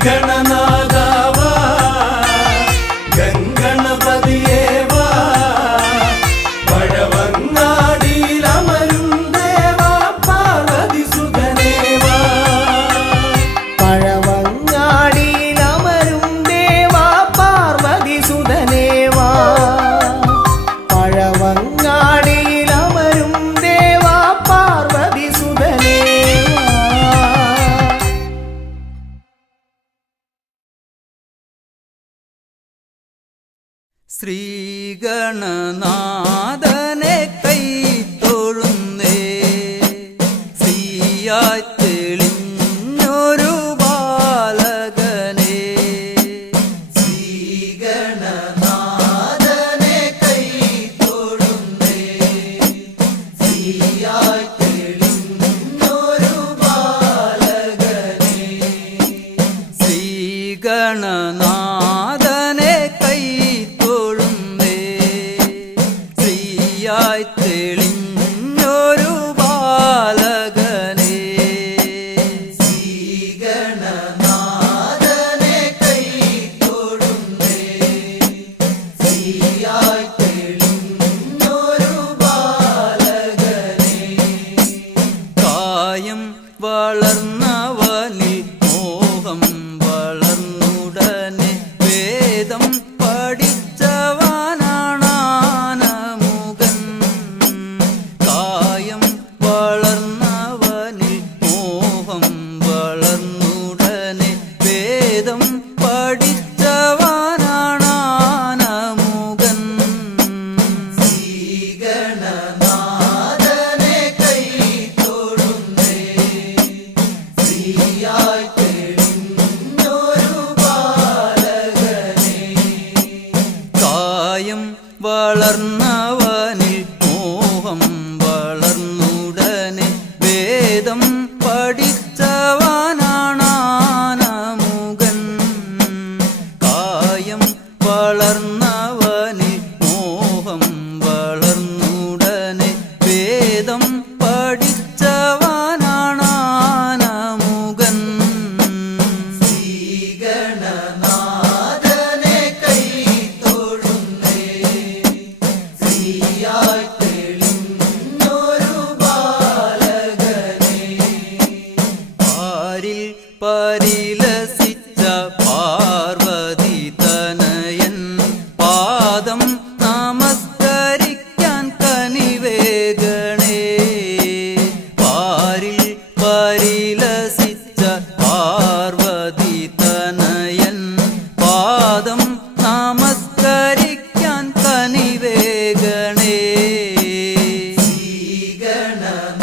ഗണനാഥാവാ ഗംഗണപതിയേവാ പഴവങ്ങാടിയിലമരും ദേവാ പാർവതി സുതനേവാ പഴവങ്ങാടിയിലമരും ദേവാ പാർവതി സുതനേവാ പഴവങ്ങാടിയിലമരും ദേവാ പാർവതി സുതനേവാ. ശ്രീഗണനാഥനെ കൈത്തൊഴുന്നേ ശ്രീയായി തെളിഞ്ഞൊരു ബാലകനെ ശ്രീഗണനാഥനെ കൈത്തൊഴുന്നേ ശ്രീയായി തെളിഞ്ഞൊരു ബാലകനെ ശ്രീഗണനാഥനെ കൈത്തൊഴുന്നേ ശ്രീയായി തെളിഞ്ഞൊരു ബാലകനെ ശ്രീഗണനാഥനെ കൈത്തൊഴുന്നേ ശ്രീയായി തെളിഞ്ഞൊരു ബാലകനെ കായം വളർന്നവനിൽ മോഹം വളർന്നുടനെ വേദം പഠിച്ചവനാണാനമുകൻ കായം വളർന്നവനിൽ മോഹം വളർന്നുടനെ വേദം പഠിച്ചവനാണാനമുകൻ ശ്രീഗണനാഥനെ കൈത്തൊഴുന്നേ ശ്രീയായി തെളിഞ്ഞൊരു ബാലകനെ കായം വളർന്നവനിൽ മോഹം വളർന്നുടനെ വേദം പഠിച്ചവനാണാനമുകൻ കായം വളർന്നവനിൽ മോഹം വളർന്നുടനെ വേദം പഠിച്ചവനാണാനമുകൻ ശ്രീഗണനാഥനെ കൈത്തൊഴുന്നേ ശ്രീയായി തെളിഞ്ഞൊരു ബാലകനെ പാരിൽ പരിലസിച്ച പാർവതി തനയൻ പാദം നമസ്കരിക്കാൻ കനിവേഗണേ പാരിൽ പരിലസിച്ച പാർവതി തനയൻ പാദം നമസ്കരിക്കാൻ കനിവേഗണേ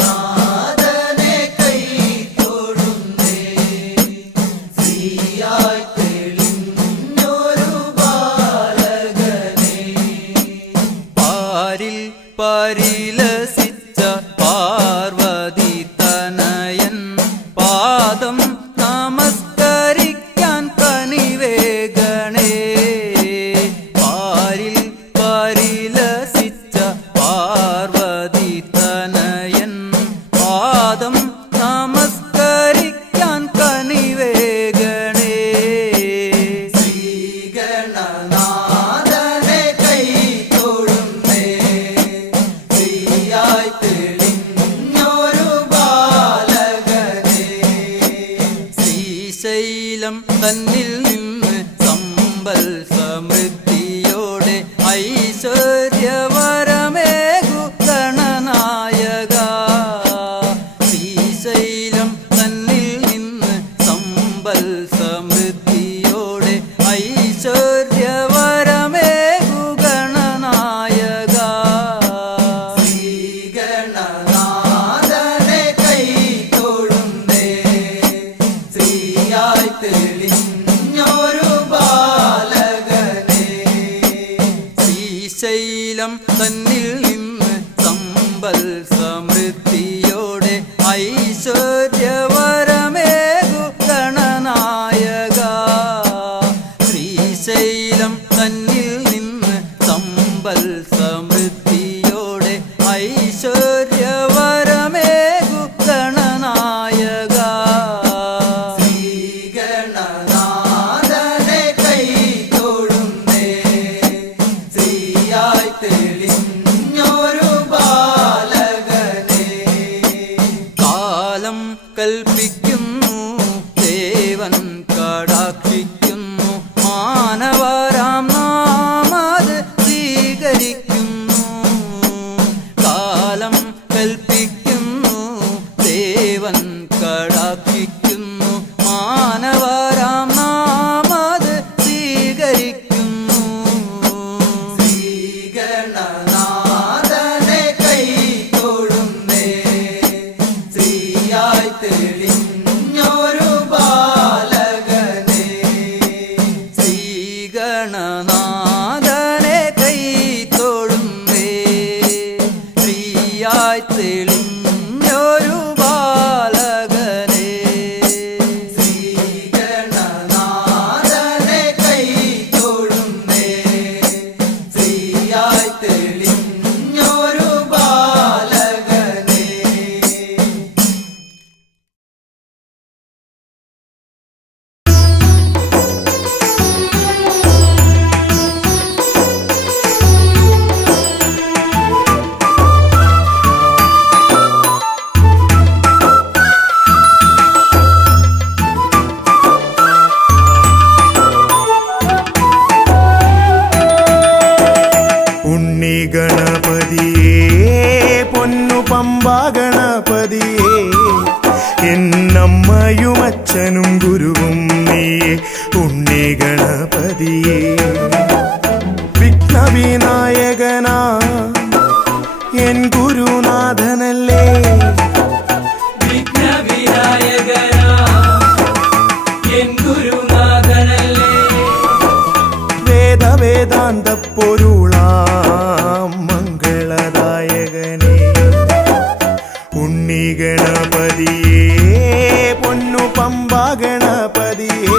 ശ്രീഗണനാഥനെ കൈത്തൊഴുന്നേ ശ്രീയായി തെളിഞ്ഞൊരു ബാലകനെ പാരിൽ പരിലസിച്ച പാർവതി തനയൻ പാദം നമസ്കരിക്കാൻ കനിവേഗണേ പാരിൽ പരിലസിച്ച പാർവതി തനയൻ പാദം നമസ്കരിക്കാൻ കനിവേഗണേ ശ്രീഗണനാഥനെ കൈത്തൊഴുന്നേ ശ്രീയായി തെളിഞ്ഞൊരു ബാലകനെ ശ്രീശൈലം തന്നിൽ നിന്ന് സമ്പൽ സമൃദ്ധിയോടെ ഐശ്വര്യവരമേകു ഗണനായക ശ്രീശൈലം തന്നിൽ നിന്ന് സമ്പൽ സമൃദ്ധിയോടെ ഐശ്വര്യവരമേകു ഗണനായക ശ്രീഗണനാഥനെ കൈത്തൊഴുന്നേ ശ്രീയായി തെളിഞ്ഞൊരു ബാലകനെ ശ്രീശൈലം കൽപ്പിക്കുന്നു ദേവൻ കടാക്ഷിക്കുന്നു മാനവരാം നാം അത് സ്വീകരിക്കുന്നു കാലം കൽപ്പിക്കുന്നു ദേവൻ കടാക്ഷിക്കുന്നു മാനവരാം നാം അത് സ്വീകരിക്കുന്നു ശ്രീഗണനാഥനെ കൈ തൊഴുന്നേ ശ്രീയായി തെളിഞ്ഞൊരു ബാലകനെ ശ്രീഗണനാഥനെ കൈ തൊഴുന്നേ ശ്രീയായി തെളിഞ്ഞൊരു ബാലകനെ ശ്രീഗണനാഥനെ കൈ തൊഴുന്നേ ശ്രീയായി തെളിഞ്ഞൊരു ബാലകനെ ഉണ്ണി ഗണപതിയേ പൊന്നു പമ്പ ഗണപതിയേ എന്നമ്മയും അച്ഛനും ഗുരുവും നീയേ ഉണ്ണി ഗണപതിയേ വിഘ്നവിനായകനാ എൻ ഗുരുനാഥനല്ലേ വിഘ്നവിനായകനാ എൻ ഗുരുനാഥനല്ലേ വേദാന്ത പൊരുളാം മംഗളദായകനേ ഉണ്ണി ഗണപതിയേ പൊന്നു പമ്പ ഗണപതിയേ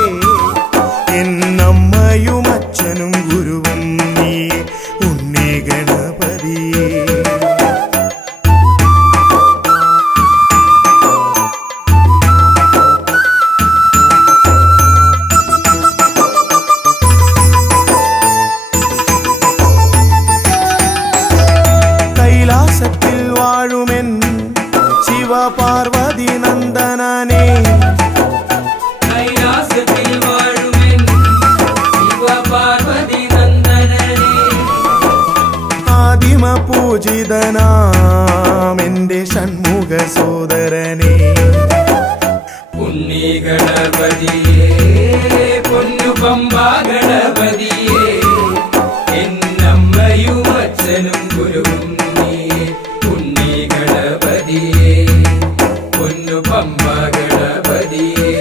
എന്നമ്മയും അച്ഛനും ഗുരുവും നീ ഉണ്ണി ഗണപതിയേ കൈലാസത്തിൽ വാഴുമെൻ ശിവപാർവതി നന്ദനനേ കൈലാസത്തിൽ വാഴുമെൻ ശിവപാർവതി നന്ദനനേ ആദിമ പൂജിതനാമെന്റെ ഷൺമുഖ സോദരനേ ഉണ്ണി ഗണപതിയേ പൊന്നു പമ്പ ഗണപതിയേ എന്നമ്മയും അച്ഛനും ഗുരുവും നീയേ ഉണ്ണി ഗണപതിയേ പൊന്നു പമ്പ ഗണപതിയേ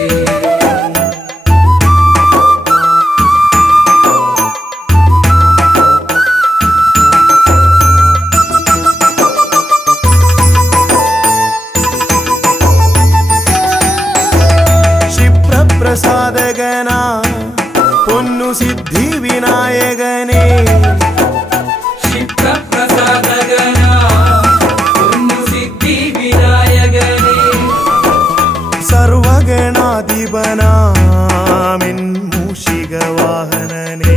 ക്ഷിപ്രപ്രസാദകനാ പൊന്നു സിദ്ധി വിനായകനേ ക്ഷിപ്രപ്രസാദകനാ പൊന്നു സിദ്ധി വിനായകനേ സർവഗണാധിപനാമിൻ മൂഷിക വാഹനനേ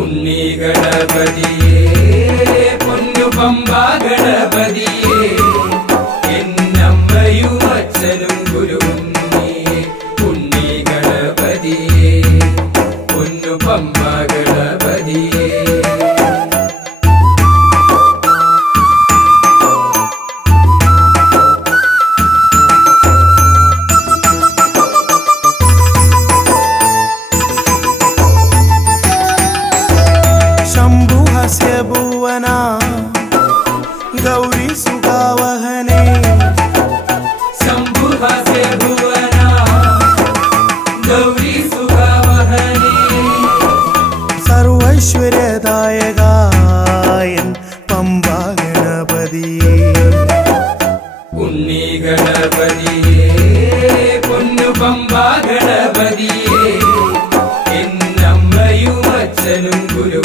ഉണ്ണി ഗണപതിയേ പൊന്നു പമ്പ ഗണപതിയേ എന്നമ്മയും അച്ഛനും ഗുരുവും നീയേ ഉണ്ണി ഗണപതിയേ പൊന്നു പമ്പ ഗണപതിയേ ശംഭുഹസ്യ ഭുവനാ ഗൗരി സുഖാവഹനേ ശംഭുഹസ്യ ഭുവനാ ഗൗരി സുഖാവഹനേ സർവൈശ്വര്യദായകായൻ പമ്പ ഗണപതിയേ ഉണ്ണി ഗണപതിയേ പൊന്നു പമ്പ ഗണപതിയേ എന്നമ്മയും അച്ഛനും ഗുരു